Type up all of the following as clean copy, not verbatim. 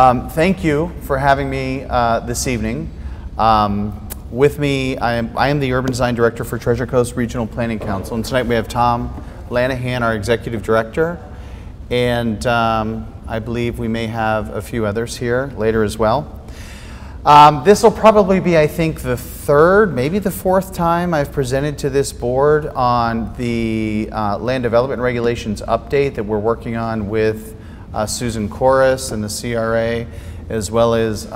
Thank you for having me this evening. With me, I am the Urban Design Director for Treasure Coast Regional Planning Council, and tonight we have Tom Lanahan, our Executive Director, and I believe we may have a few others here later as well. This will probably be, I think, the third, maybe the fourth time I've presented to this board on the land development regulations update that we're working on with Susan Corris and the CRA, as well as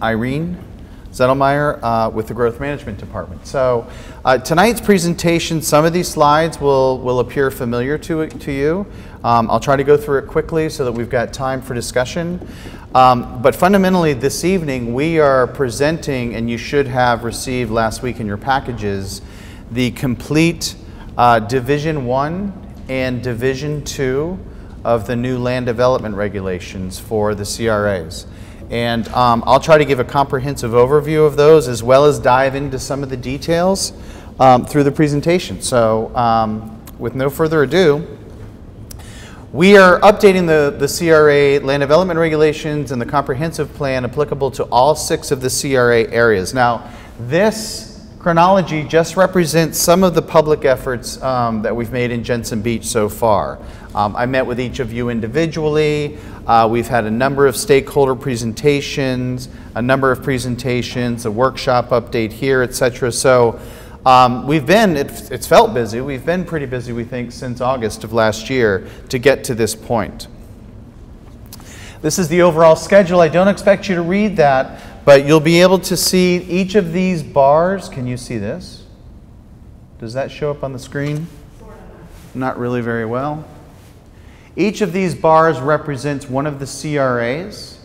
Irene Zettelmeyer with the Growth Management Department. So tonight's presentation, some of these slides will appear familiar to you. I'll try to go through it quickly so that we've got time for discussion. But fundamentally this evening we are presenting, and you should have received last week in your packages, the complete Division 1 and Division 2 of the new land development regulations for the CRAs. And I'll try to give a comprehensive overview of those as well as dive into some of the details through the presentation. So with no further ado, we are updating the CRA land development regulations and the comprehensive plan applicable to all 6 of the CRA areas. Now, this chronology just represents some of the public efforts that we've made in Jensen Beach so far. I met with each of you individually. We've had a number of stakeholder presentations, a number of presentations, a workshop update here, etc. So we've been, it's felt busy. We've been pretty busy, we think, since August of last year to get to this point. This is the overall schedule. I don't expect you to read that, but you'll be able to see each of these bars. Can you see this? Does that show up on the screen? Not really very well. Each of these bars represents one of the CRAs,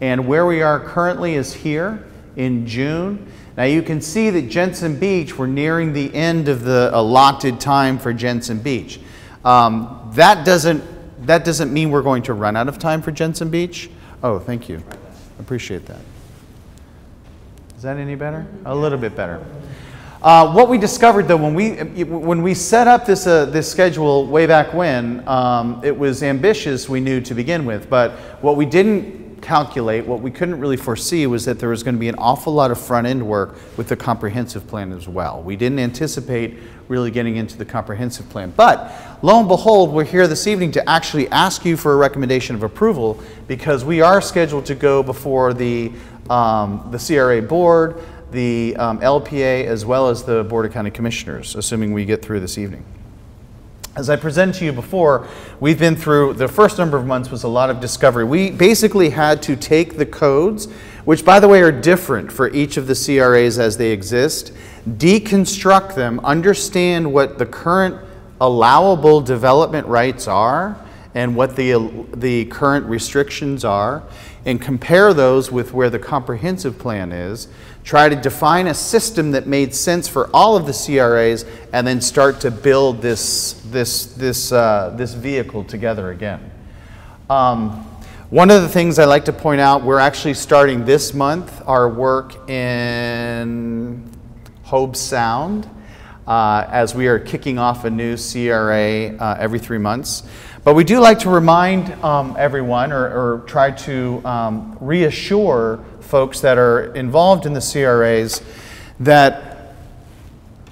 and where we are currently is here in June. Now you can see that Jensen Beach, we're nearing the end of the allotted time for Jensen Beach. That doesn't mean we're going to run out of time for Jensen Beach. Oh, thank you. Appreciate that. Is that any better? A little bit better. What we discovered, though, when we set up this schedule way back when, it was ambitious, we knew, to begin with. But what we didn't calculate, what we couldn't really foresee, was that there was going to be an awful lot of front-end work with the comprehensive plan as well. We didn't anticipate really getting into the comprehensive plan. But lo and behold, we're here this evening to actually ask you for a recommendation of approval, because we are scheduled to go before the CRA board, the LPA, as well as the Board of County Commissioners, assuming we get through this evening. As I presented to you before, we've been through, the first number of months was a lot of discovery. We basically had to take the codes, which by the way are different for each of the CRAs as they exist, deconstruct them, understand what the current allowable development rights are and what the current restrictions are, and compare those with where the comprehensive plan is, try to define a system that made sense for all of the CRAs, and then start to build this vehicle together again. One of the things I like to point out, we're actually starting this month our work in Hobe Sound as we are kicking off a new CRA every 3 months. But we do like to remind everyone, or try to reassure folks that are involved in the CRAs, that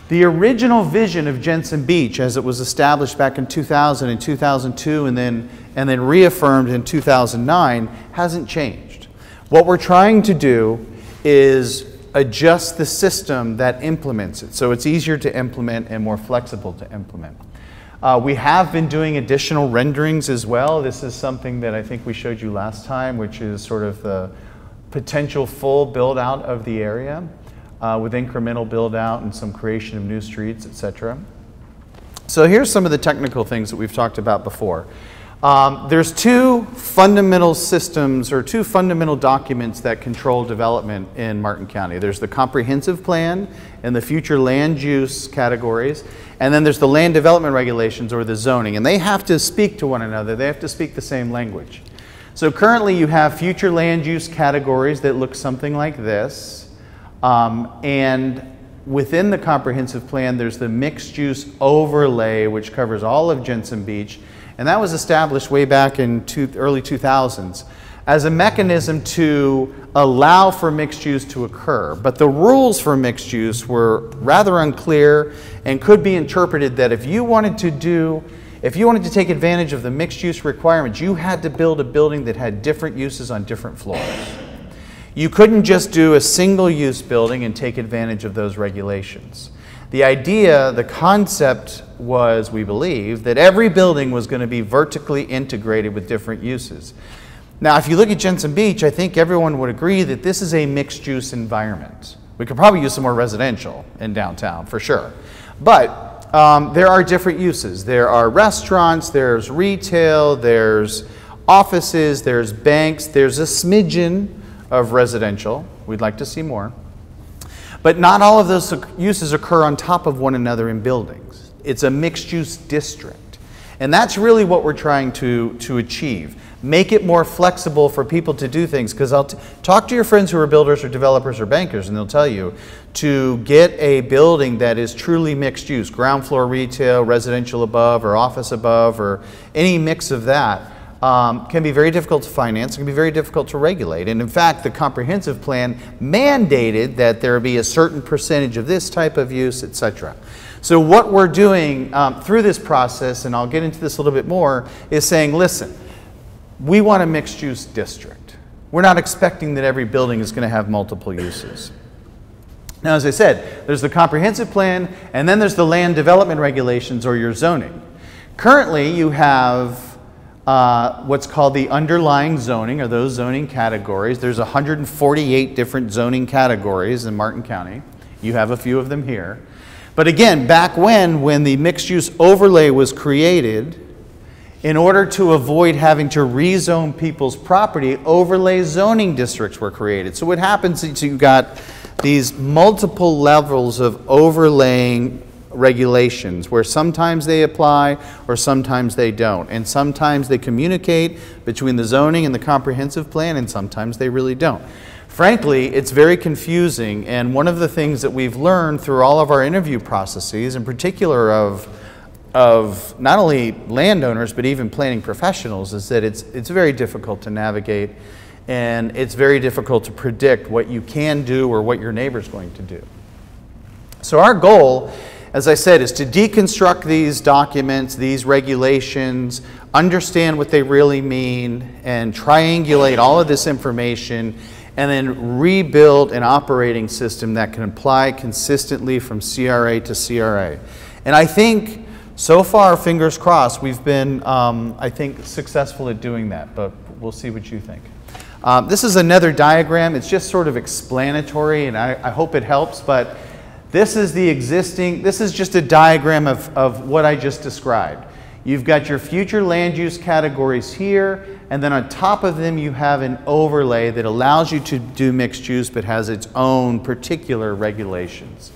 the original vision of Jensen Beach, as it was established back in 2000 and 2002 and then reaffirmed in 2009, hasn't changed. What we're trying to do is adjust the system that implements it, so it's easier to implement and more flexible to implement. We have been doing additional renderings as well. This is something that I think we showed you last time, which is sort of the potential full build out of the area with incremental build out and some creation of new streets, etc. So here's some of the technical things that we've talked about before. There's 2 fundamental systems, or 2 fundamental documents that control development in Martin County. There's the comprehensive plan and the future land use categories, and then there's the land development regulations, or the zoning, and they have to speak to one another. They have to speak the same language. So currently you have future land use categories that look something like this, and within the comprehensive plan there's the mixed use overlay, which covers all of Jensen Beach, and that was established way back in early 2000s. as a mechanism to allow for mixed use to occur. But the rules for mixed use were rather unclear and could be interpreted that if you wanted to take advantage of the mixed use requirements, you had to build a building that had different uses on different floors. You couldn't just do a single use building and take advantage of those regulations. The idea, the concept was, we believe, that every building was going to be vertically integrated with different uses. Now, if you look at Jensen Beach, I think everyone would agree that this is a mixed-use environment. We could probably use some more residential in downtown, for sure. But there are different uses. There are restaurants, there's retail, there's offices, there's banks, there's a smidgen of residential. We'd like to see more. But not all of those uses occur on top of one another in buildings. It's a mixed-use district. And that's really what we're trying to achieve. Make it more flexible for people to do things, because talk to your friends who are builders or developers or bankers, and they'll tell you to get a building that is truly mixed use, ground floor retail, residential above, or office above, or any mix of that, can be very difficult to finance, can be very difficult to regulate. And in fact, the comprehensive plan mandated that there be a certain percentage of this type of use, etc. So what we're doing through this process, and I'll get into this a little bit more, is saying, listen, we want a mixed use district. We're not expecting that every building is going to have multiple uses. Now, as I said, there's the comprehensive plan, and then there's the land development regulations, or your zoning. Currently, you have what's called the underlying zoning, or those zoning categories. There's 148 different zoning categories in Martin County. You have a few of them here. But again, back when the mixed use overlay was created, in order to avoid having to rezone people's property, overlay zoning districts were created. So what happens is you've got these multiple levels of overlaying regulations where sometimes they apply or sometimes they don't. And sometimes they communicate between the zoning and the comprehensive plan, and sometimes they really don't. Frankly, it's very confusing, and one of the things that we've learned through all of our interview processes, in particular of not only landowners but even planning professionals, is that it's very difficult to navigate, and it's very difficult to predict what you can do or what your neighbor's going to do. So our goal, as I said, is to deconstruct these documents, these regulations, understand what they really mean, and triangulate all of this information, and then rebuild an operating system that can apply consistently from CRA to CRA. And I think, so far, fingers crossed, we've been, I think, successful at doing that, but we'll see what you think. This is another diagram. It's just sort of explanatory, and I hope it helps, but this is just a diagram of what I just described. You've got your future land use categories here, and then on top of them you have an overlay that allows you to do mixed use but has its own particular regulations.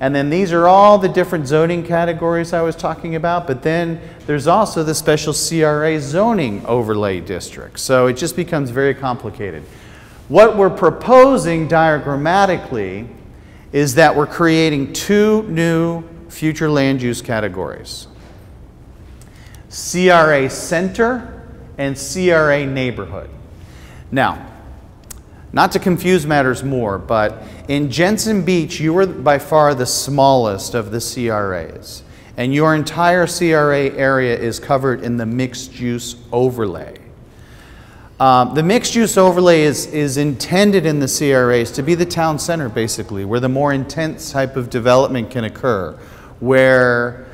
And then these are all the different zoning categories I was talking about, but then there's also the special CRA zoning overlay district. So it just becomes very complicated. What we're proposing diagrammatically is that we're creating two new future land use categories: CRA Center and CRA Neighborhood. Now, not to confuse matters more, but in Jensen Beach, you are by far the smallest of the CRAs, and your entire CRA area is covered in the mixed use overlay. The mixed use overlay is intended in the CRAs to be the town center, basically, where the more intense type of development can occur, where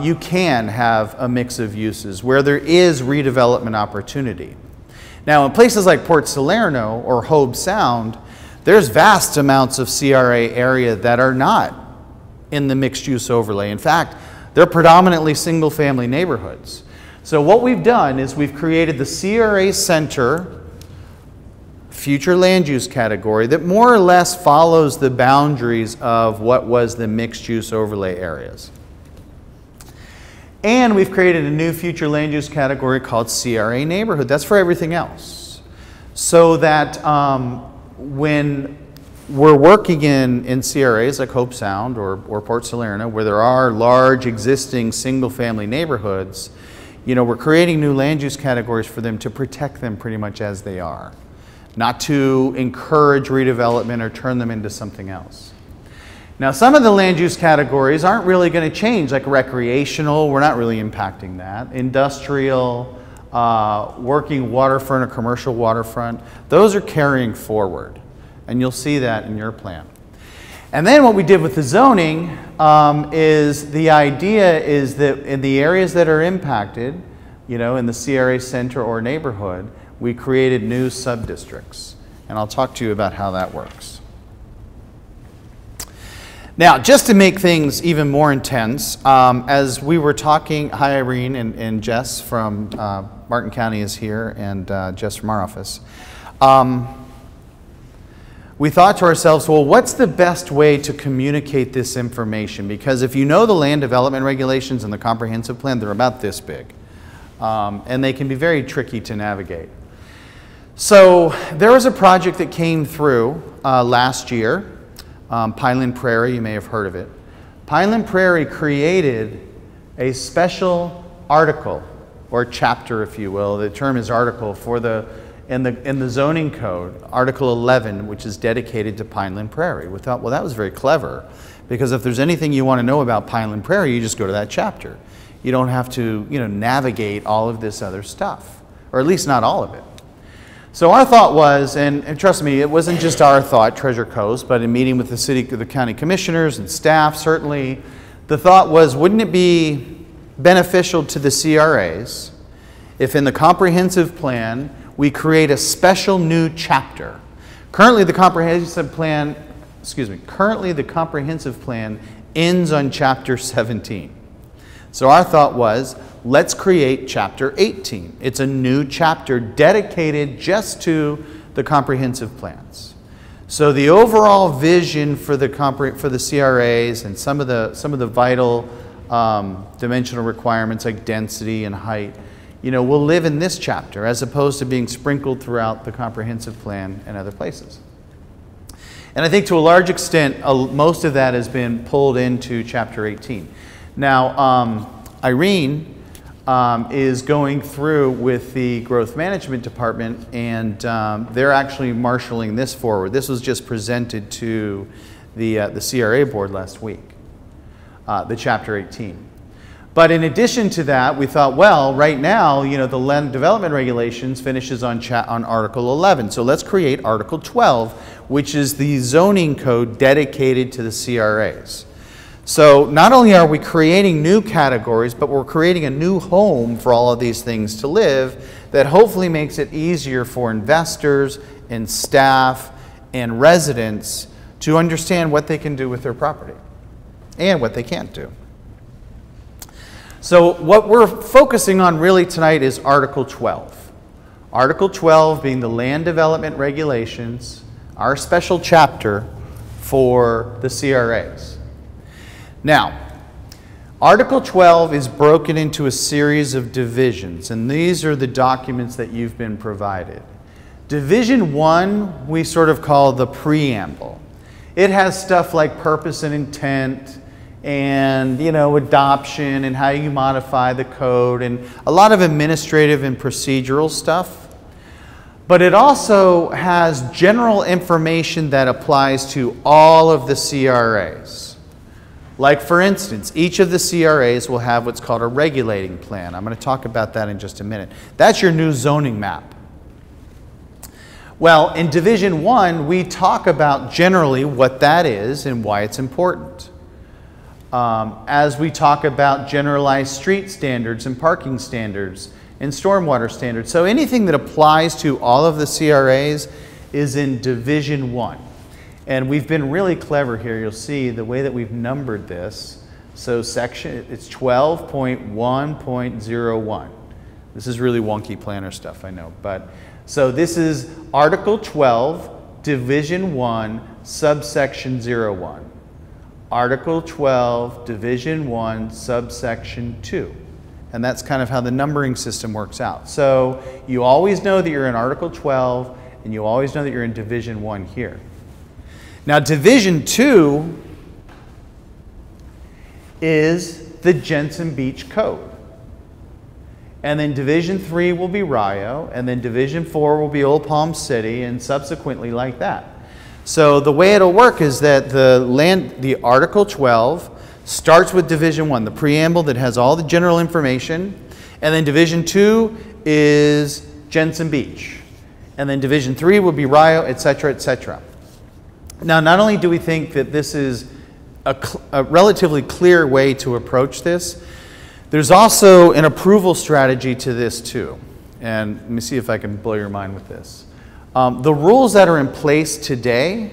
you can have a mix of uses, where there is redevelopment opportunity. Now, in places like Port Salerno or Hobe Sound, there's vast amounts of CRA area that are not in the mixed use overlay. In fact, they're predominantly single family neighborhoods. So what we've done is we've created the CRA Center future land use category that more or less follows the boundaries of what was the mixed use overlay areas. And we've created a new future land use category called CRA Neighborhood. That's for everything else. So that when we're working in CRAs like Hobe Sound or Port Salerno, where there are large existing single family neighborhoods, you know, we're creating new land use categories for them to protect them pretty much as they are, not to encourage redevelopment or turn them into something else. Now, some of the land use categories aren't really going to change, like recreational, we're not really impacting that. Industrial, working waterfront or commercial waterfront, those are carrying forward, and you'll see that in your plan. And then what we did with the zoning is the idea is that in the areas that are impacted, you know, in the CRA center or neighborhood, we created new sub-districts. And I'll talk to you about how that works. Now, just to make things even more intense, as we were talking, hi Irene and Jess from Martin County is here, and Jess from our office. We thought to ourselves, well, what's the best way to communicate this information? Because if you know the land development regulations and the comprehensive plan, they're about this big. And they can be very tricky to navigate. So there was a project that came through last year, Pineland Prairie, you may have heard of it. Pineland Prairie created a special article, or chapter if you will, the term is article, for in the zoning code, Article 11, which is dedicated to Pineland Prairie. We thought, well, that was very clever, because if there's anything you want to know about Pineland Prairie, you just go to that chapter. You don't have to, you know, navigate all of this other stuff, or at least not all of it. So our thought was, and trust me, it wasn't just our thought, Treasure Coast, but in meeting with the county commissioners and staff, certainly, the thought was, wouldn't it be beneficial to the CRAs if in the comprehensive plan we create a special new chapter? Currently the comprehensive plan ends on chapter 17. So our thought was, let's create chapter 18. It's a new chapter dedicated just to the comprehensive plans. So the overall vision for the CRAs and some of the vital dimensional requirements like density and height, you know, will live in this chapter as opposed to being sprinkled throughout the comprehensive plan and other places. And I think to a large extent, most of that has been pulled into chapter 18. Now, Irene is going through with the growth management department, and they're actually marshaling this forward. This was just presented to the CRA board last week, the chapter 18. But in addition to that, we thought, well, right now, you know, the land development regulations finishes on Article 11. So let's create Article 12, which is the zoning code dedicated to the CRAs. So not only are we creating new categories, but we're creating a new home for all of these things to live that hopefully makes it easier for investors and staff and residents to understand what they can do with their property and what they can't do. So what we're focusing on really tonight is Article 12. Article 12 being the land development regulations, our special chapter for the CRAs. Now, Article 12 is broken into a series of divisions, and these are the documents that you've been provided. Division 1 we sort of call the preamble. It has stuff like purpose and intent, and, you know, adoption and how you modify the code, and a lot of administrative and procedural stuff. But it also has general information that applies to all of the CRAs. Like, for instance, each of the CRAs will have what's called a regulating plan. I'm going to talk about that in just a minute. That's your new zoning map. Well, in Division 1, we talk about generally what that is and why it's important. As we talk about generalized street standards and parking standards and stormwater standards. So anything that applies to all of the CRAs is in Division 1. And we've been really clever here. You'll see the way that we've numbered this. So it's 12.1.01. This is really wonky planner stuff, I know. But so this is Article 12, Division 1, subsection 01. Article 12, Division 1, subsection 2. And that's kind of how the numbering system works out. So you always know that you're in Article 12, and you always know that you're in Division 1 here. Now, Division 2 is the Jensen Beach Code. and then Division 3 will be Rio, and then Division 4 will be Old Palm City, and subsequently like that. So the way it'll work is that the Article 12 starts with Division 1, the preamble that has all the general information, and then Division 2 is Jensen Beach, and then Division 3 will be Rio, etc., etc. Now, not only do we think that this is a relatively clear way to approach this, there's also an approval strategy to this too. And let me see if I can blow your mind with this. The rules that are in place today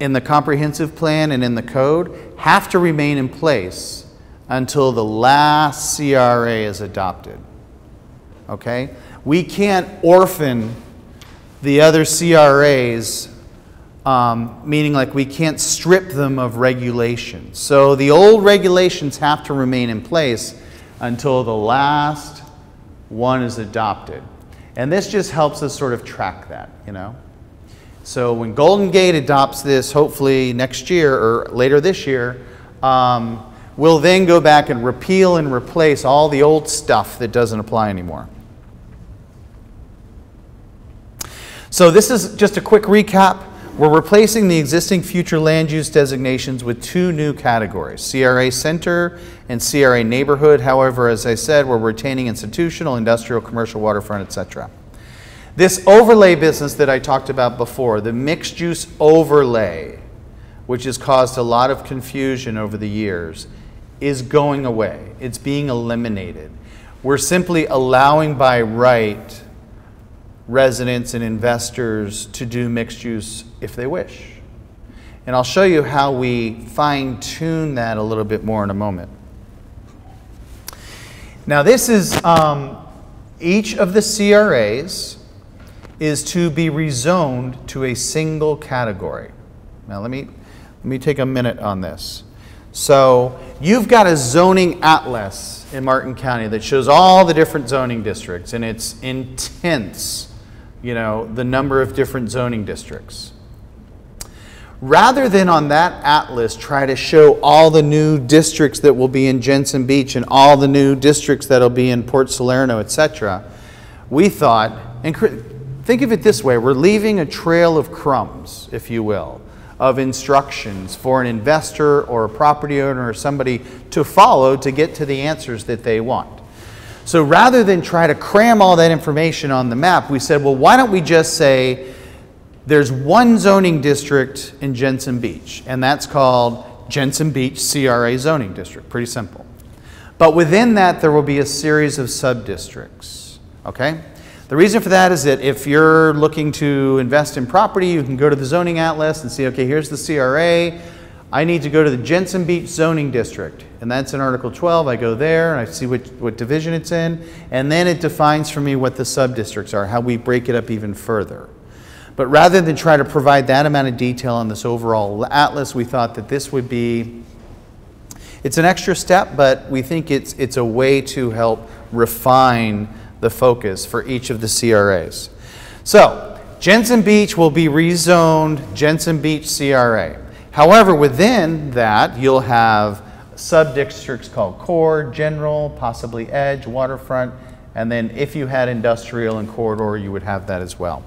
in the comprehensive plan and in the code have to remain in place until the last CRA is adopted. Okay? We can't orphan the other CRAs, meaning like we can't strip them of regulations. So the old regulations have to remain in place until the last one is adopted. And this just helps us sort of track that, you know. So when Golden Gate adopts this, hopefully next year or later this year, we'll then go back and repeal and replace all the old stuff that doesn't apply anymore. So this is just a quick recap. We're replacing the existing future land use designations with two new categories, CRA Center and CRA Neighborhood. However, as I said, we're retaining institutional, industrial, commercial, waterfront, etc. This overlay business that I talked about before, the mixed use overlay, which has caused a lot of confusion over the years, is going away. It's being eliminated. We're simply allowing by right residents and investors to do mixed use if they wish. And I'll show you how we fine-tune that a little bit more in a moment. Now this is, each of the CRAs is to be rezoned to a single category. Now let me take a minute on this. So you've got a zoning atlas in Martin County that shows all the different zoning districts, and it's intense. You know, the number of different zoning districts. Rather than on that atlas try to show all the new districts that will be in Jensen Beach and all the new districts that will be in Port Salerno, etc., we thought, and think of it this way, we're leaving a trail of crumbs, if you will, of instructions for an investor or a property owner or somebody to follow to get to the answers that they want. So rather than try to cram all that information on the map, we said, well, why don't we just say there's one zoning district in Jensen Beach, and that's called Jensen Beach CRA zoning district. Pretty simple. But within that, there will be a series of sub-districts. Okay? The reason for that is that if you're looking to invest in property, you can go to the zoning atlas and see, okay, here's the CRA. I need to go to the Jensen Beach zoning district, and that's in Article 12. I go there and I see what division it's in, and then it defines for me what the sub-districts are, how we break it up even further. But rather than try to provide that amount of detail on this overall atlas, we thought that this would be, it's an extra step, but we think it's a way to help refine the focus for each of the CRAs. So Jensen Beach will be rezoned Jensen Beach CRA. However, within that, you'll have sub-districts called core, general, possibly edge, waterfront, and then if you had industrial and corridor, you would have that as well.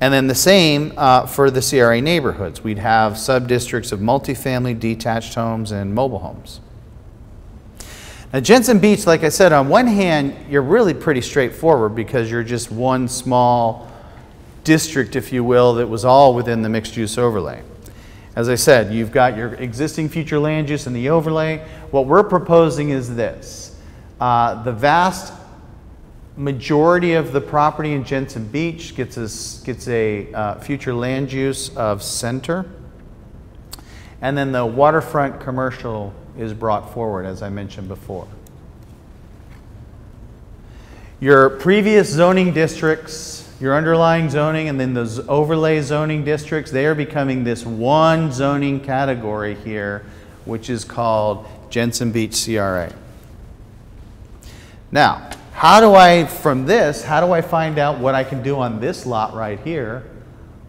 And then the same for the CRA neighborhoods. We'd have sub-districts of multifamily, detached homes, and mobile homes. Now, Jensen Beach, like I said, on one hand, you're really pretty straightforward because you're just one small district, if you will, that was all within the mixed-use overlay. As I said, you've got your existing future land use in the overlay. What we're proposing is this. The vast majority of the property in Jensen Beach gets a future land use of center. And then the waterfront commercial is brought forward, as I mentioned before. Your previous zoning districts, your underlying zoning, and then those overlay zoning districts, they are becoming this one zoning category here, which is called Jensen Beach CRA. Now, from this, how do I find out what I can do on this lot right here,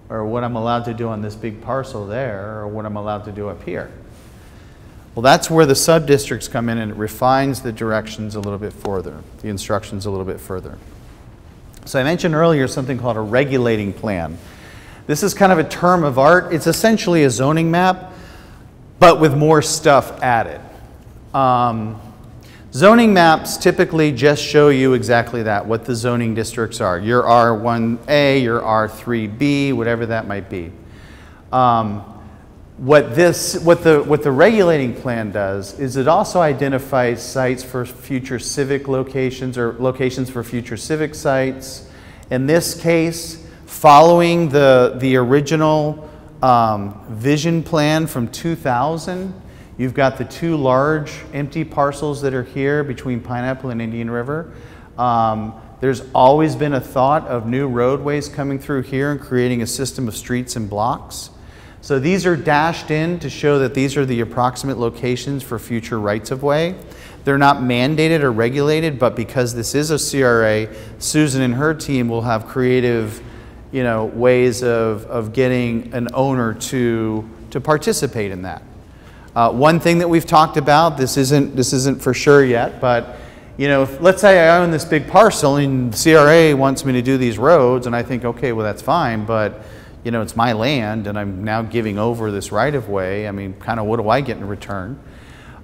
or what I'm allowed to do on this big parcel there, or what I'm allowed to do up here? Well, that's where the sub-districts come in, and it refines the directions a little bit further, the instructions a little bit further. So I mentioned earlier something called a regulating plan. This is kind of a term of art. It's essentially a zoning map, but with more stuff added. Zoning maps typically just show you exactly that, what the zoning districts are. Your R1A, your R3B, whatever that might be. What the regulating plan does is it also identifies sites for future civic locations or locations for future civic sites. In this case, following the original vision plan from 2000, you've got the two large empty parcels that are here between Pineapple and Indian River. There's always been a thought of new roadways coming through here and creating a system of streets and blocks. So these are dashed in to show that these are the approximate locations for future rights-of-way. They're not mandated or regulated, but because this is a CRA, Susan and her team will have creative, ways of getting an owner to participate in that. One thing that we've talked about, this isn't for sure yet, but let's say I own this big parcel and the CRA wants me to do these roads, and I think, okay, well that's fine, but it's my land and I'm now giving over this right-of-way. I mean, kind of what do I get in return?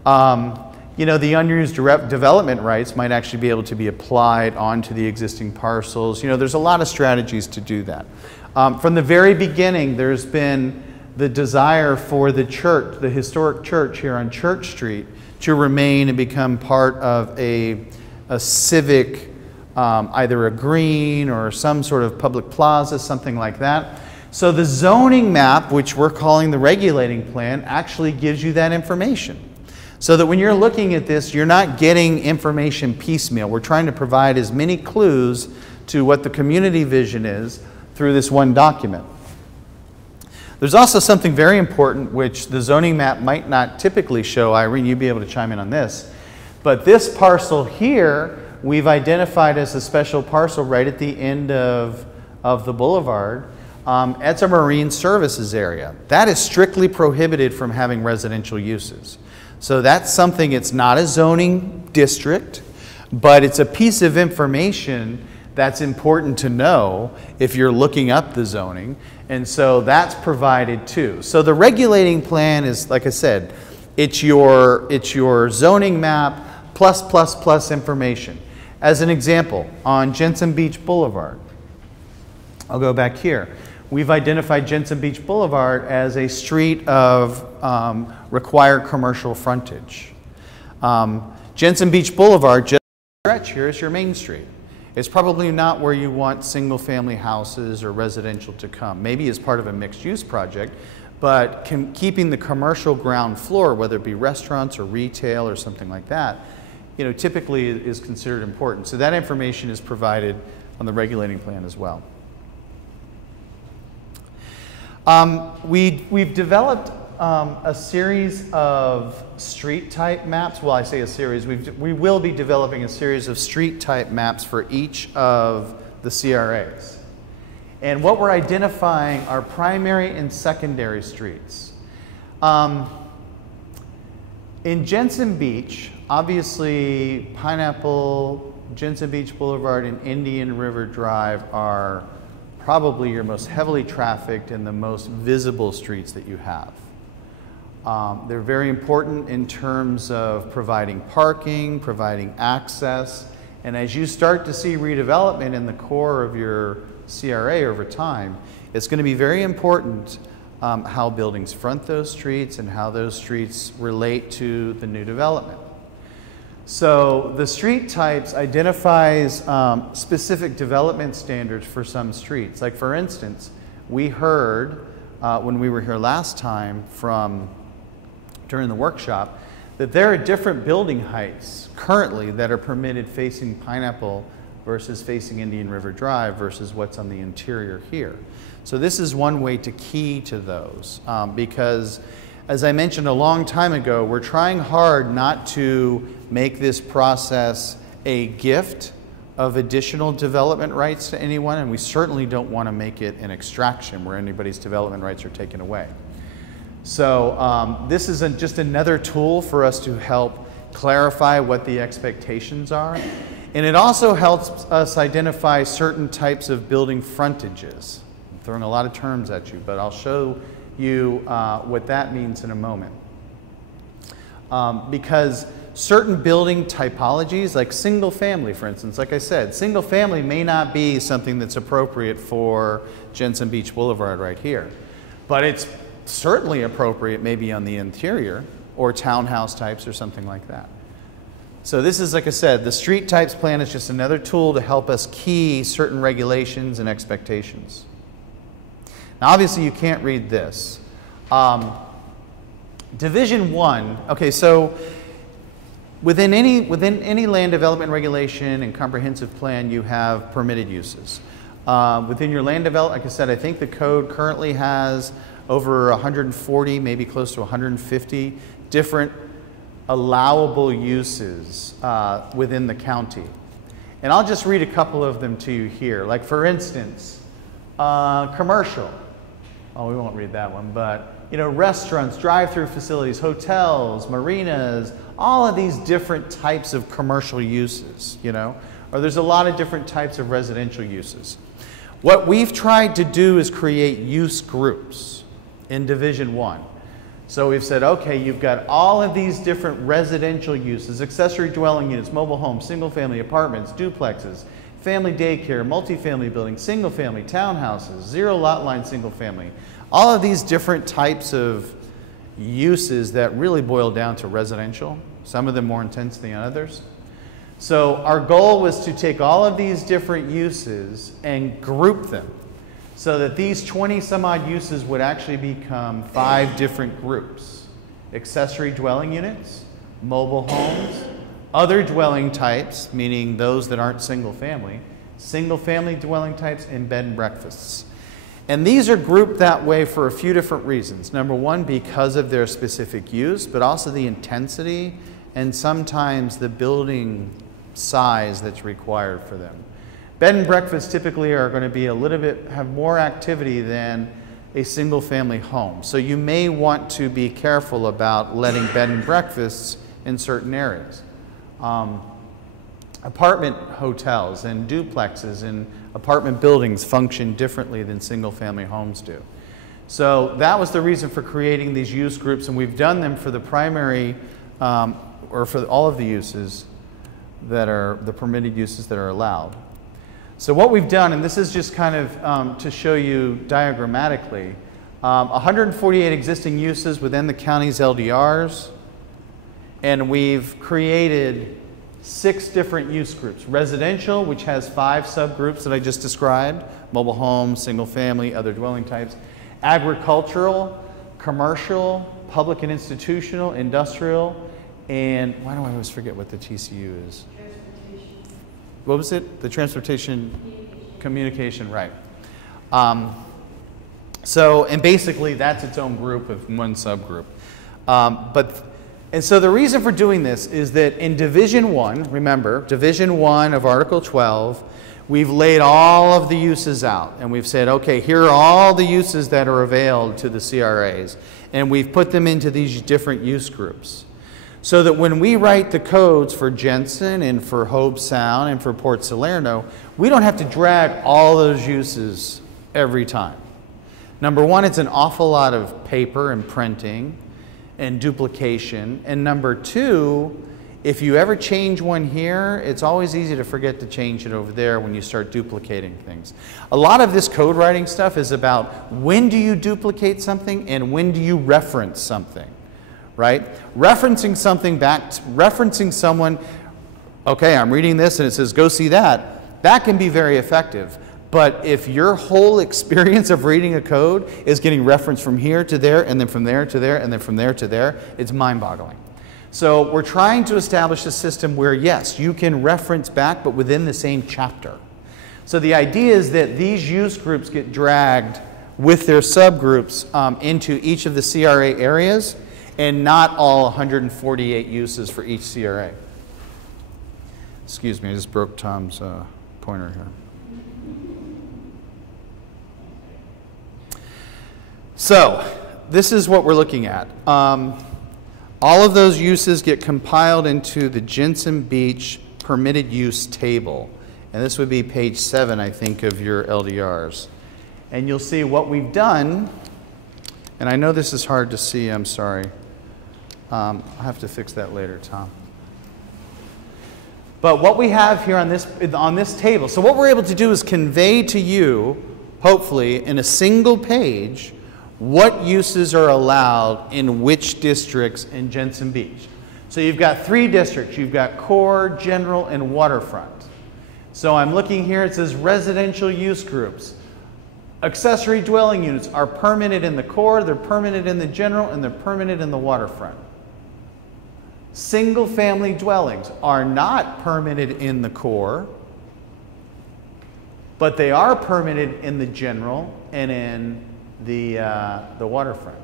The unused development rights might actually be able to be applied onto the existing parcels. There's a lot of strategies to do that. From the very beginning, there's been the desire for the church, the historic church here on Church Street, to remain and become part of a civic, either a green or some sort of public plaza, something like that. So the zoning map, which we're calling the regulating plan, actually gives you that information. So that when you're looking at this, you're not getting information piecemeal. We're trying to provide as many clues to what the community vision is through this one document. There's also something very important which the zoning map might not typically show. Irene, you'd be able to chime in on this. But this parcel here, we've identified as a special parcel right at the end of the boulevard. It's a marine services area. That is strictly prohibited from having residential uses. So that's something, it's not a zoning district, but it's a piece of information that's important to know if you're looking up the zoning. And so that's provided too. So the regulating plan is, like I said, it's your zoning map plus information. As an example, on Jensen Beach Boulevard, I'll go back here. We've identified Jensen Beach Boulevard as a street of required commercial frontage. Jensen Beach Boulevard, just stretch here, is your main street. It's probably not where you want single-family houses or residential to come. Maybe as part of a mixed-use project, but keeping the commercial ground floor, whether it be restaurants or retail or something like that, typically is considered important. So that information is provided on the regulating plan as well. We've developed a series of street type maps. Well, I say a series. We will be developing a series of street type maps for each of the CRAs. And what we're identifying are primary and secondary streets. In Jensen Beach, obviously Pineapple, Jensen Beach Boulevard, and Indian River Drive are probably your most heavily trafficked and the most visible streets that you have. They're very important in terms of providing parking, providing access, and as you start to see redevelopment in the core of your CRA over time, it's going to be very important how buildings front those streets and how those streets relate to the new development. So the street types identifies specific development standards for some streets. Like for instance, we heard when we were here last time during the workshop that there are different building heights currently that are permitted facing Pineapple versus facing Indian River Drive versus what's on the interior here. So this is one way to key to those because as I mentioned a long time ago, we're trying hard not to make this process a gift of additional development rights to anyone, and we certainly don't want to make it an extraction where anybody's development rights are taken away. So this is just another tool for us to help clarify what the expectations are. And it also helps us identify certain types of building frontages. I'm throwing a lot of terms at you, but I'll show you what that means in a moment. Because certain building typologies, like single family, for instance, like I said, single family may not be something that's appropriate for Jensen Beach Boulevard right here. But it's certainly appropriate maybe on the interior or townhouse types or something like that. So this is, like I said, the street types plan is just another tool to help us key certain regulations and expectations. Now obviously you can't read this. Division 1, okay, so within any land development regulation and comprehensive plan you have permitted uses. Within your land development, like I said, I think the code currently has over 140, maybe close to 150 different allowable uses within the county. And I'll just read a couple of them to you here. Like for instance, commercial. Oh, we won't read that one, but you know, restaurants, drive-through facilities, hotels, marinas, all of these different types of commercial uses, you know, or there's a lot of different types of residential uses. What we've tried to do is create use groups in Division 1. So we've said, okay, you've got all of these different residential uses, accessory dwelling units, mobile homes, single-family apartments, duplexes, family daycare, multifamily buildings, single-family townhouses, zero lot line single-family. All of these different types of uses that really boil down to residential, some of them more intense than others. So our goal was to take all of these different uses and group them so that these 20 some odd uses would actually become 5 different groups. Accessory dwelling units, mobile homes, other dwelling types, meaning those that aren't single family dwelling types, and bed and breakfasts. And these are grouped that way for a few different reasons. Number one, because of their specific use, but also the intensity and sometimes the building size that's required for them. Bed and breakfasts typically are going to be a little bit, have more activity than a single family home. So you may want to be careful about letting bed and breakfasts in certain areas. Apartment hotels and duplexes and apartment buildings function differently than single family homes do. So that was the reason for creating these use groups, and we've done them for the primary or for all of the uses that are the permitted uses that are allowed. So what we've done, and this is just kind of to show you diagrammatically, 148 existing uses within the county's LDRs, and we've created 6 different use groups. Residential, which has 5 subgroups that I just described, mobile homes, single family, other dwelling types. Agricultural, commercial, public and institutional, industrial, and why do I always forget what the TCU is? Transportation. What was it? The transportation communication, right. So, and basically that's its own group of one subgroup. And so the reason for doing this is that in Division 1, remember, Division 1 of Article 12, we've laid all of the uses out. And we've said, okay, here are all the uses that are availed to the CRAs. And we've put them into these different use groups. So that when we write the codes for Jensen and for Hobe Sound and for Port Salerno, we don't have to drag all those uses every time. Number one, it's an awful lot of paper and printing and duplication. And number two, if you ever change one here, it's always easy to forget to change it over there when you start duplicating things. A lot of this code writing stuff is about when do you duplicate something and when do you reference something, right? Referencing something back, referencing someone, okay, I'm reading this and it says go see that, that can be very effective. But if your whole experience of reading a code is getting referenced from here to there, and then from there to there, and then from there to there, it's mind-boggling. So we're trying to establish a system where, yes, you can reference back, but within the same chapter. So the idea is that these use groups get dragged with their subgroups into each of the CRA areas, and not all 148 uses for each CRA. Excuse me, I just broke Tom's pointer here. So, this is what we're looking at. All of those uses get compiled into the Jensen Beach permitted use table. And this would be page 7, I think, of your LDRs. And you'll see what we've done, and I know this is hard to see, I'm sorry. I'll have to fix that later, Tom. But what we have here on this table, so what we're able to do is convey to you, hopefully, in a single page, what uses are allowed in which districts in Jensen Beach. So you've got 3 districts. You've got core, general, and waterfront. So I'm looking here, it says residential use groups. Accessory dwelling units are permitted in the core, they're permitted in the general, and they're permitted in the waterfront. Single family dwellings are not permitted in the core, but they are permitted in the general and in the waterfront.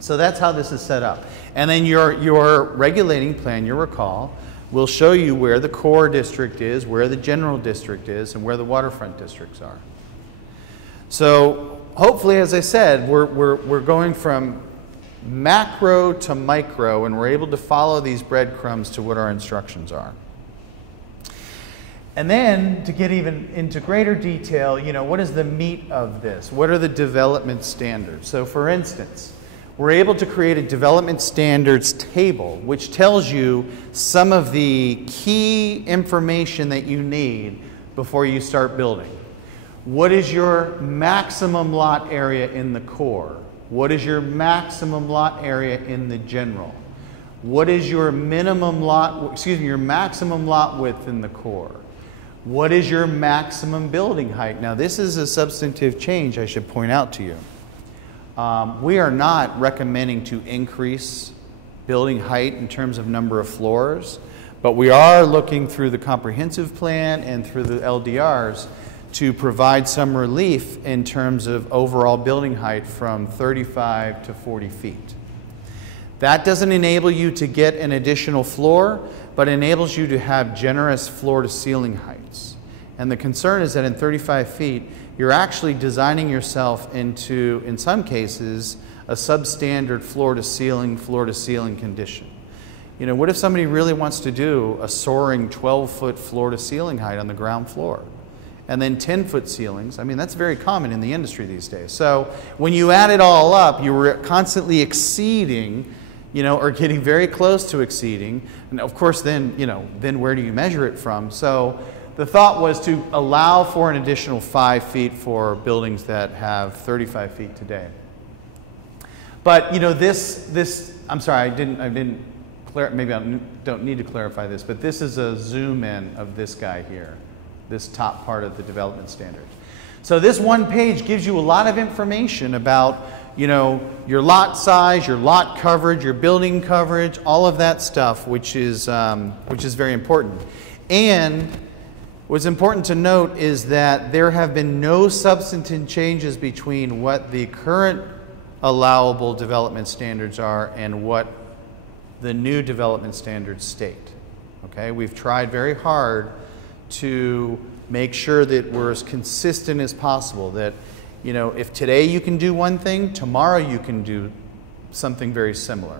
So that's how this is set up. And then your regulating plan, you'll recall, will show you where the core district is, where the general district is, and where the waterfront districts are. So hopefully, as I said, we're going from macro to micro, and we're able to follow these breadcrumbs to what our instructions are. And then, to get even into greater detail, what is the meat of this? What are the development standards? So for instance, we're able to create a development standards table, which tells you some of the key information that you need before you start building. What is your maximum lot area in the core? What is your maximum lot area in the general? What is your maximum lot width in the core? What is your maximum building height? Now, this is a substantive change I should point out to you. We are not recommending to increase building height in terms of number of floors, but we are looking through the comprehensive plan and through the LDRs to provide some relief in terms of overall building height from 35 to 40 feet. That doesn't enable you to get an additional floor, but enables you to have generous floor to ceiling heights. And the concern is that in 35 feet, you're actually designing yourself into, in some cases, a substandard floor to ceiling condition. What if somebody really wants to do a soaring 12-foot floor to ceiling height on the ground floor? And then 10-foot ceilings. I mean, that's very common in the industry these days. So when you add it all up, you were constantly exceeding, or getting very close to exceeding. And of course, then where do you measure it from? So the thought was to allow for an additional 5 feet for buildings that have 35 feet today. But I'm sorry, maybe I don't need to clarify this, but this is a zoom in of this guy here, this top part of the development standards. So this one page gives you a lot of information about, your lot size, your lot coverage, your building coverage, all of that stuff, which is very important. And what's important to note is that there have been no substantive changes between what the current allowable development standards are and what the new development standards state. Okay, we've tried very hard to make sure that we're as consistent as possible, that if today you can do one thing, tomorrow you can do something very similar,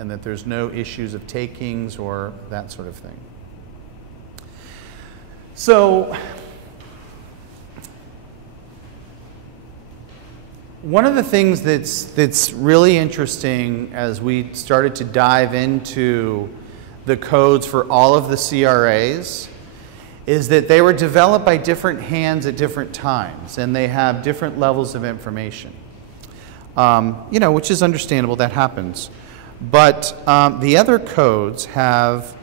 and that there's no issues of takings or that sort of thing. So one of the things that's really interesting as we started to dive into the codes for all of the CRAs is that they were developed by different hands at different times, and they have different levels of information. Which is understandable, that happens. But the other codes have,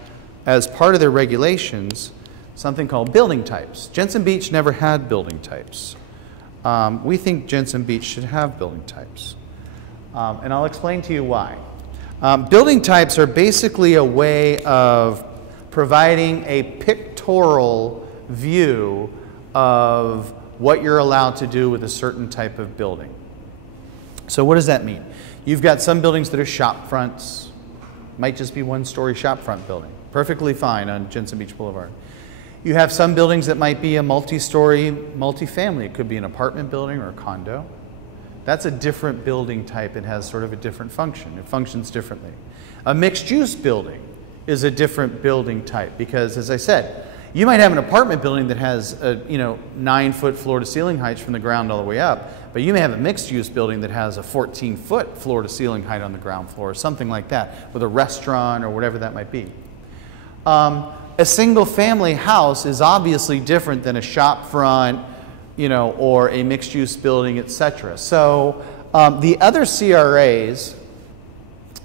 as part of their regulations, something called building types. Jensen Beach never had building types. We think Jensen Beach should have building types. And I'll explain to you why. Building types are basically a way of providing a pictorial view of what you're allowed to do with a certain type of building. So what does that mean? You've got some buildings that are shop fronts, might just be one-story shop front building, perfectly fine on Jensen Beach Boulevard. You have some buildings that might be a multi-story, multifamily. It could be an apartment building or a condo. That's a different building type. It has sort of a different function. It functions differently. A mixed-use building is a different building type because, as I said, you might have an apartment building that has a 9-foot floor-to-ceiling height from the ground all the way up, but you may have a mixed-use building that has a 14-foot floor-to-ceiling height on the ground floor, or something like that, with a restaurant or whatever that might be. A single-family house is obviously different than a shop front, or a mixed-use building, etc. So the other CRAs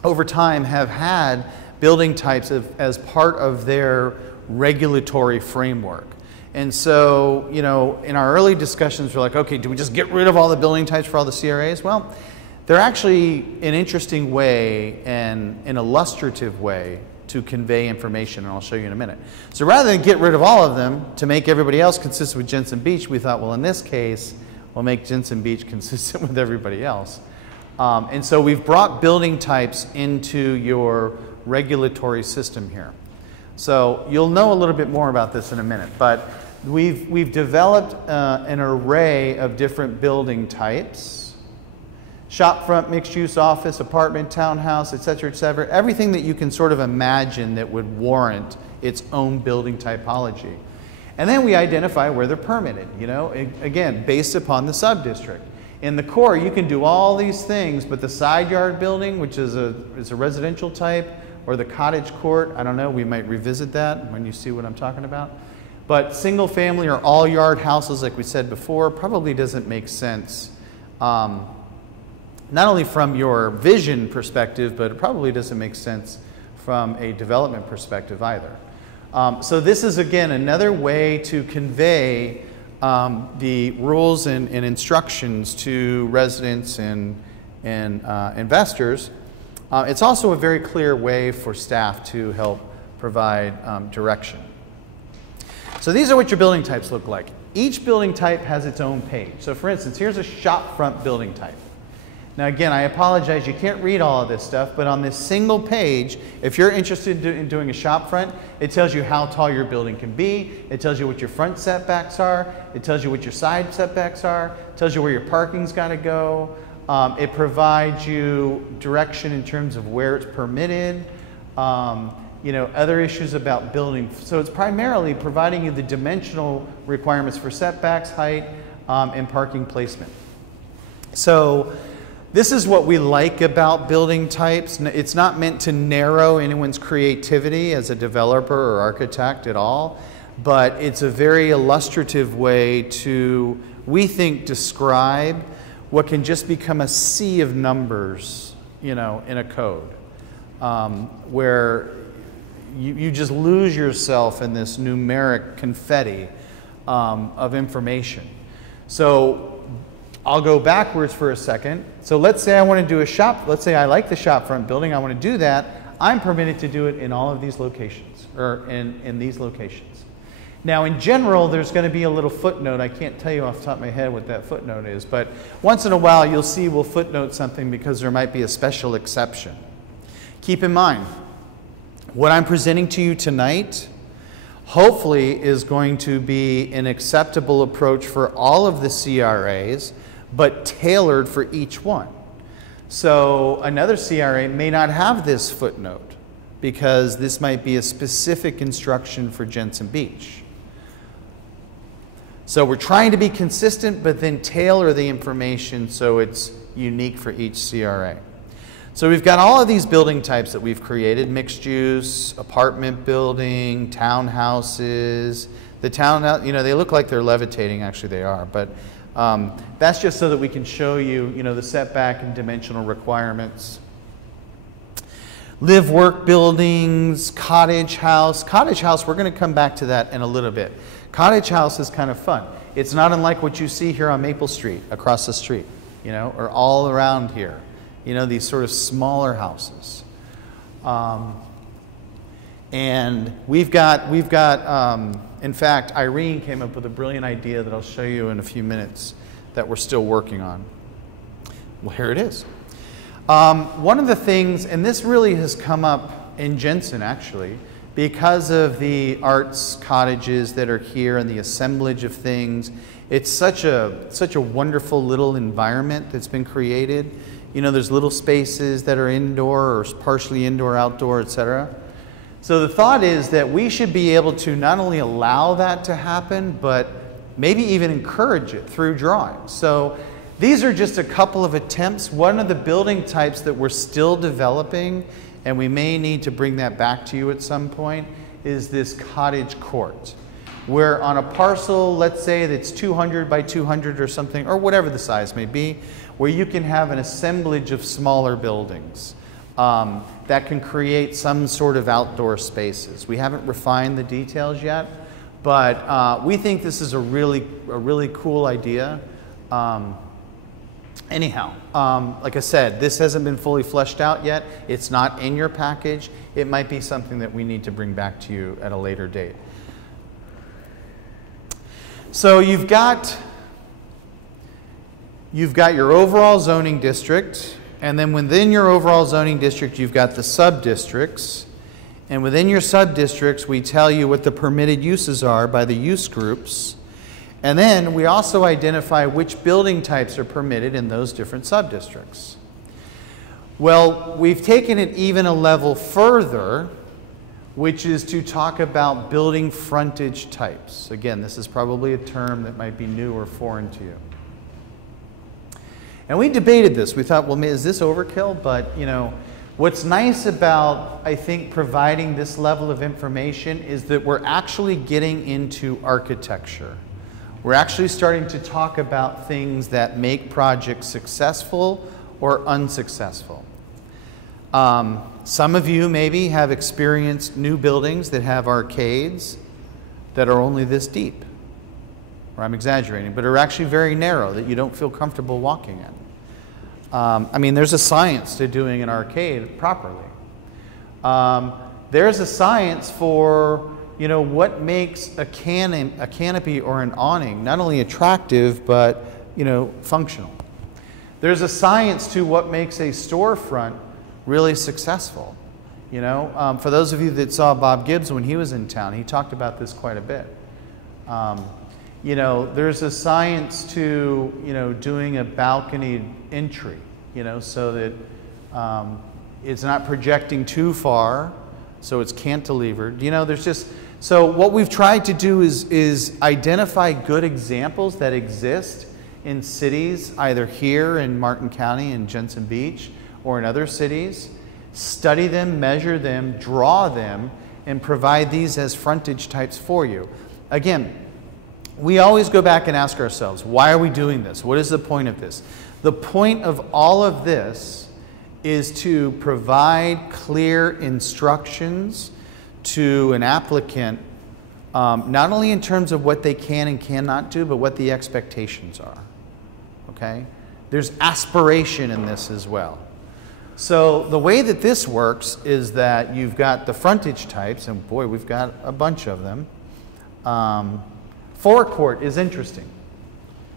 over time have had building types as part of their regulatory framework. And so, in our early discussions, we're like, okay, do we just get rid of all the building types for all the CRAs? Well, they're actually an interesting way and an illustrative way to convey information, and I'll show you in a minute. So rather than get rid of all of them to make everybody else consistent with Jensen Beach, we thought, well, in this case, we'll make Jensen Beach consistent with everybody else. And so we've brought building types into your regulatory system here. So you'll know a little bit more about this in a minute, but we've developed an array of different building types. Shopfront, mixed-use office, apartment, townhouse, etc., everything that you can sort of imagine that would warrant its own building typology. And then we identify where they're permitted, again, based upon the sub-district. In the core, you can do all these things, but the side yard building, which is a residential type, or the cottage court, I don't know, we might revisit that when you see what I'm talking about. But single family or all yard houses, like we said before, probably doesn't make sense. Not only from your vision perspective, but it probably doesn't make sense from a development perspective either. So this is, again, another way to convey the rules and instructions to residents and investors. It's also a very clear way for staff to help provide direction. So these are what your building types look like. Each building type has its own page. So for instance, here's a shop front building type. Now again, I apologize, you can't read all of this stuff, but on this single page, if you're interested in doing a shop front, it tells you how tall your building can be, it tells you what your front setbacks are, it tells you what your side setbacks are, it tells you where your parking's got to go, it provides you direction in terms of where it's permitted, other issues about building. So it's primarily providing you the dimensional requirements for setbacks, height, and parking placement. So this is what we like about building types. It's not meant to narrow anyone's creativity as a developer or architect at all, but it's a very illustrative way to, we think, describe what can just become a sea of numbers, in a code, where you just lose yourself in this numeric confetti of information. So I'll go backwards for a second. So let's say I want to do let's say I like the shop front building, I want to do that. I'm permitted to do it in all of these locations, or in these locations. Now in general, there's going to be a little footnote. I can't tell you off the top of my head what that footnote is, but once in a while you'll see we'll footnote something because there might be a special exception. Keep in mind, what I'm presenting to you tonight hopefully is going to be an acceptable approach for all of the CRAs, but tailored for each one. So another CRA may not have this footnote because this might be a specific instruction for Jensen Beach. So we're trying to be consistent, but then tailor the information so it's unique for each CRA. So we've got all of these building types that we've created: mixed use, apartment building, townhouses. The townhouse, they look like they're levitating, actually they are, but that's just so that we can show you, the setback and dimensional requirements. Live-work buildings, cottage house. Cottage house, we're going to come back to that in a little bit. Cottage house is kind of fun. It's not unlike what you see here on Maple Street, across the street, or all around here. These sort of smaller houses. And we've got in fact, Irene came up with a brilliant idea that I'll show you in a few minutes that we're still working on. Well, here it is. One of the things, and this really has come up in Jensen actually, because of the arts cottages that are here and the assemblage of things It's such a wonderful little environment that's been created. You know, there's little spaces that are indoor or partially indoor, outdoor, etc. So the thought is that we should be able to not only allow that to happen, but maybe even encourage it through drawings. So these are just a couple of attempts. One of the building types that we're still developing, and we may need to bring that back to you at some point, is this cottage court, where on a parcel, let's say that's 200 by 200 or something, or whatever the size may be, where you can have an assemblage of smaller buildings that can create some sort of outdoor spaces. We haven't refined the details yet, but we think this is a really cool idea. Anyhow, like I said, this hasn't been fully fleshed out yet. It's not in your package. It might be something that we need to bring back to you at a later date. So you've got your overall zoning district, and then within your overall zoning district, you've got the sub-districts. And within your sub-districts, we tell you what the permitted uses are by the use groups. And then we also identify which building types are permitted in those different sub-districts. Well, we've taken it even a level further, which is to talk about building frontage types. Again, this is probably a term that might be new or foreign to you. And we debated this. We thought, well, is this overkill? But, you know, what's nice about, I think, providing this level of information is that we're actually getting into architecture. We're actually starting to talk about things that make projects successful or unsuccessful. Some of you maybe have experienced new buildings that have arcades that are only this deep. Or I'm exaggerating, but are actually very narrow that you don't feel comfortable walking in. I mean, there's a science to doing an arcade properly. There's a science for, you know, what makes a canopy or an awning not only attractive, but, you know, functional. There's a science to what makes a storefront really successful. You know, for those of you that saw Bob Gibbs when he was in town, he talked about this quite a bit. You know, there's a science to, you know, doing a balcony entry, you know, so that it's not projecting too far, so it's cantilevered. You know, there's just, so what we've tried to do is identify good examples that exist in cities, either here in Martin County and Jensen Beach or in other cities, study them, measure them, draw them, and provide these as frontage types for you. Again, we always go back and ask ourselves, why are we doing this? What is the point of this? The point of all of this is to provide clear instructions to an applicant, not only in terms of what they can and cannot do, but what the expectations are, okay? There's aspiration in this as well. So the way that this works is that you've got the frontage types, and boy, we've got a bunch of them. Forecourt is interesting.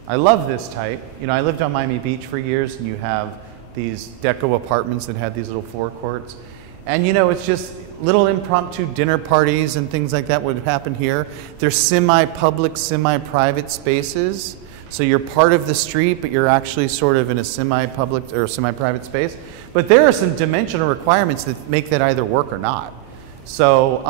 I love this type. You know, I lived on Miami Beach for years, and you have these deco apartments that had these little forecourts. And you know, it's just little impromptu dinner parties and things like that would happen here. They're semi-public, semi-private spaces. So you're part of the street, but you're actually sort of in a semi-public or semi-private space. But there are some dimensional requirements that make that either work or not. So,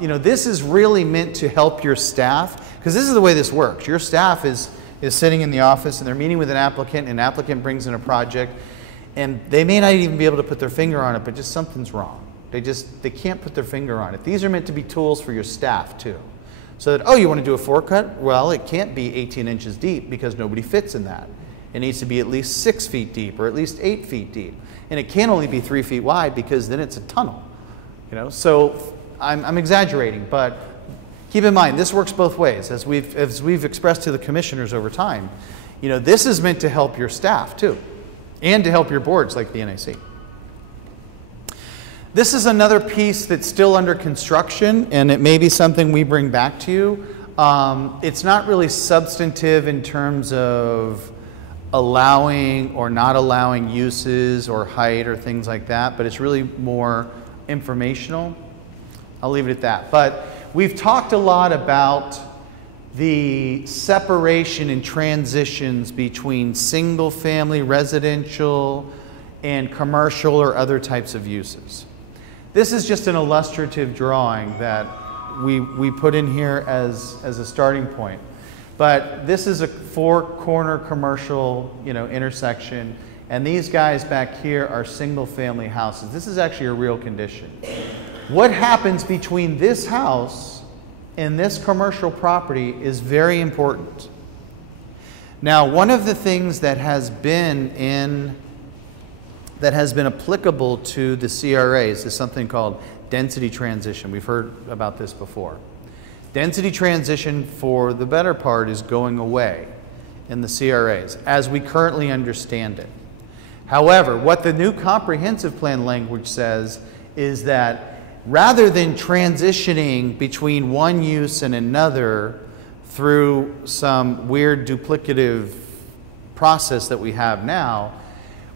you know, this is really meant to help your staff, because this is the way this works. Your staff is sitting in the office and they're meeting with an applicant brings in a project, and they may not even be able to put their finger on it, but just something's wrong. They can't put their finger on it. These are meant to be tools for your staff too. So that, oh, you want to do a forecut? Well, it can't be 18 inches deep because nobody fits in that. It needs to be at least 6 feet deep or at least 8 feet deep. And it can't only be 3 feet wide because then it's a tunnel. You know, so I'm exaggerating, but keep in mind, this works both ways. As we've expressed to the commissioners over time, you know, this is meant to help your staff too, and to help your boards like the NAC. This is another piece that's still under construction, and it may be something we bring back to you. It's not really substantive in terms of allowing or not allowing uses or height or things like that, but it's really more informational. I'll leave it at that. But we've talked a lot about the separation and transitions between single-family residential and commercial or other types of uses. This is just an illustrative drawing that we put in here as a starting point. But this is a four-corner commercial, intersection, and these guys back here are single-family houses. This is actually a real condition. What happens between this house and this commercial property is very important. Now, one of the things that has been applicable to the CRAs is something called density transition. We've heard about this before. Density transition, for the better part, is going away in the CRAs as we currently understand it. However, what the new comprehensive plan language says is that rather than transitioning between one use and another through some weird duplicative process that we have now,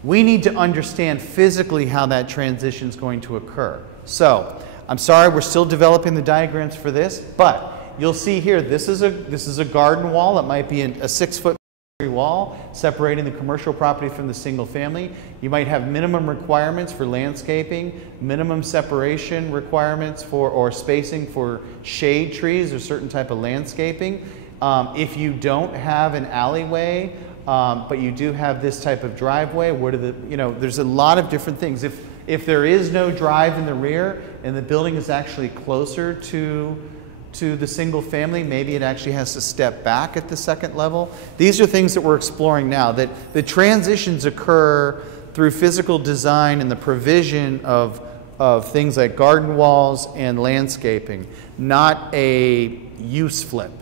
we need to understand physically how that transition is going to occur. So, I'm sorry, we're still developing the diagrams for this, but you'll see here, this is a garden wall. It might be a 6-foot wall separating the commercial property from the single family. You might have minimum requirements for landscaping, minimum separation requirements or spacing for shade trees or certain type of landscaping. If you don't have an alleyway, but you do have this type of driveway, what are the, there's a lot of different things. If there is no drive in the rear and the building is actually closer to the single family, maybe it actually has to step back at the second level. These are things that we're exploring now, that the transitions occur through physical design and the provision of things like garden walls and landscaping, not a use flip,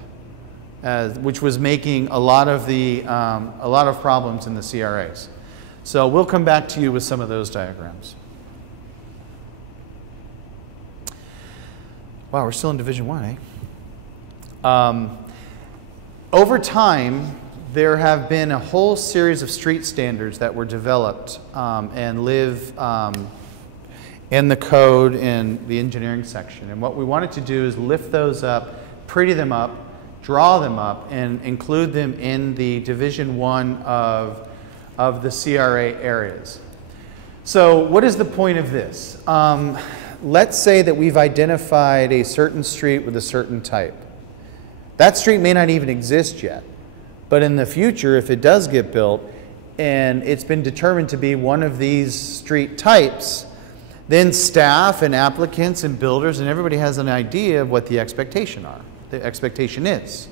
which was making a lot of problems in the CRAs. So we'll come back to you with some of those diagrams. Wow, we're still in Division 1, eh? Over time, there have been a whole series of street standards that were developed and live in the code in the engineering section. And what we wanted to do is lift those up, pretty them up, draw them up, and include them in the Division 1 of the CRA areas. So what is the point of this? Let's say that we've identified a certain street with a certain type. That street may not even exist yet, but in the future, if it does get built and it's been determined to be one of these street types, then staff and applicants and builders and everybody has an idea of what the expectation is.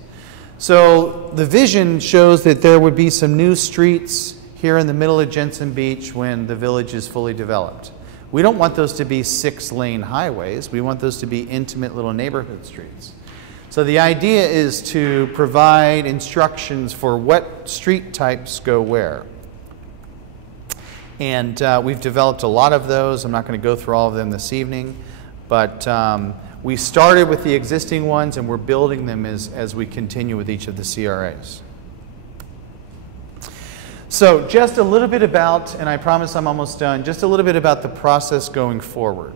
So the vision shows that there would be some new streets here in the middle of Jensen Beach when the village is fully developed. We don't want those to be 6-lane highways. We want those to be intimate little neighborhood streets. So the idea is to provide instructions for what street types go where. And we've developed a lot of those. I'm not going to go through all of them this evening, but we started with the existing ones and we're building them as we continue with each of the CRAs. So just a little bit about, and I promise I'm almost done, just a little bit about the process going forward.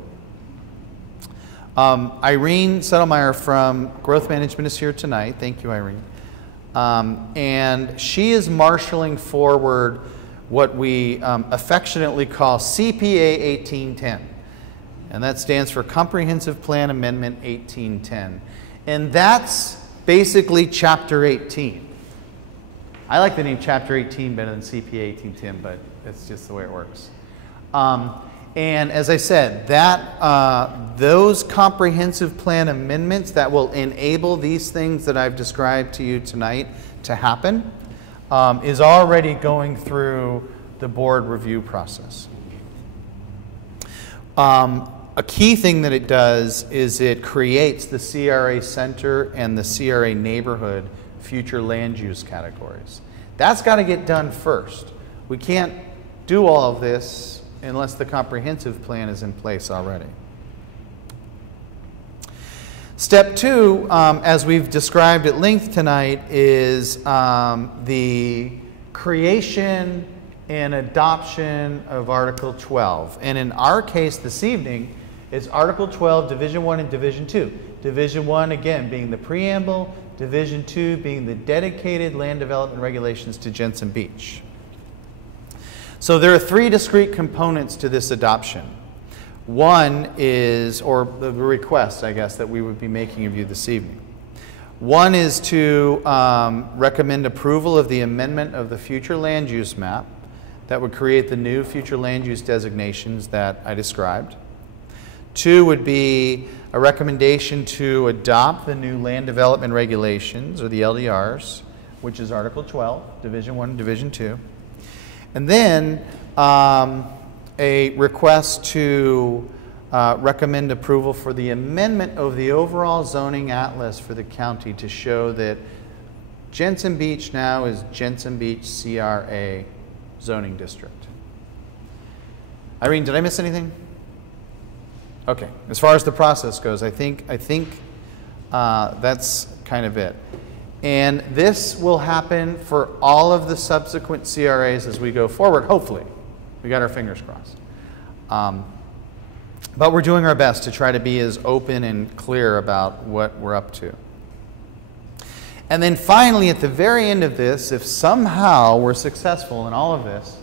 Irene Settlemeyer from Growth Management is here tonight. Thank you, Irene. And she is marshaling forward what we affectionately call CPA 1810. And that stands for Comprehensive Plan Amendment 1810. And that's basically Chapter 18. I like the name Chapter 18 better than CPA 1810, but that's just the way it works. And as I said, those comprehensive plan amendments that will enable these things that I've described to you tonight to happen is already going through the board review process. A key thing that it does is it creates the CRA Center and the CRA Neighborhood future land use categories. That's got to get done first. We can't do all of this unless the comprehensive plan is in place already. Step 2, as we've described at length tonight, is the creation and adoption of Article 12. And in our case this evening, it's Article 12, Division 1 and Division 2. Division 1, again, being the preamble, Division 2 being the dedicated land development regulations to Jensen Beach. So there are three discrete components to this adoption. One is, or the request, I guess, that we would be making of you this evening. One is to recommend approval of the amendment of the future land use map that would create the new future land use designations that I described. Two would be a recommendation to adopt the new land development regulations, or the LDRs, which is Article 12, Division 1 and Division 2. And then a request to recommend approval for the amendment of the overall zoning atlas for the county to show that Jensen Beach now is Jensen Beach CRA zoning district. Irene, did I miss anything? Okay, as far as the process goes, I think that's kind of it. And this will happen for all of the subsequent CRAs as we go forward, hopefully. We got our fingers crossed. But we're doing our best to try to be as open and clear about what we're up to. And then finally, at the very end of this, if somehow we're successful in all of this,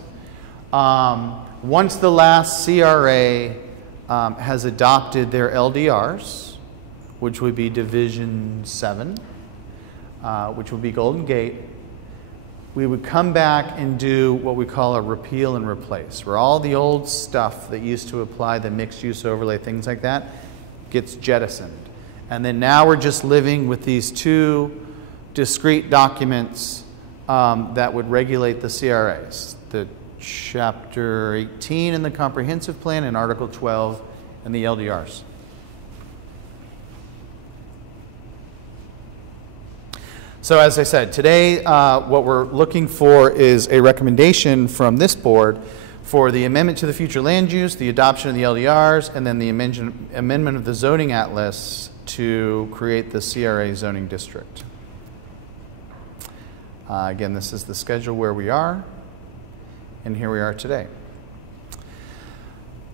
once the last CRA has adopted their LDRs, which would be Division 7, which would be Golden Gate, we would come back and do what we call a repeal and replace, where all the old stuff that used to apply, the mixed use overlay, things like that, gets jettisoned. And then now we're just living with these two discrete documents that would regulate the CRAs, the Chapter 18 in the Comprehensive Plan and Article 12 and the LDRs. So as I said, today what we're looking for is a recommendation from this board for the amendment to the future land use, the adoption of the LDRs, and then the amendment of the zoning atlas to create the CRA zoning district. Again, this is the schedule where we are, and here we are today.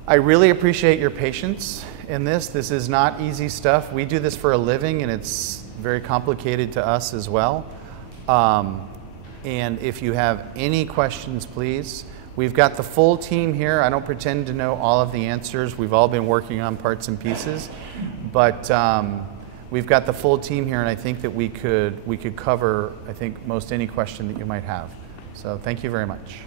I really appreciate your patience in this. This is not easy stuff. We do this for a living, and it's very complicated to us as well. And if you have any questions, please. We've got the full team here. I don't pretend to know all of the answers. We've all been working on parts and pieces, but we've got the full team here, and I think that we could cover, I think, most any question that you might have. So thank you very much.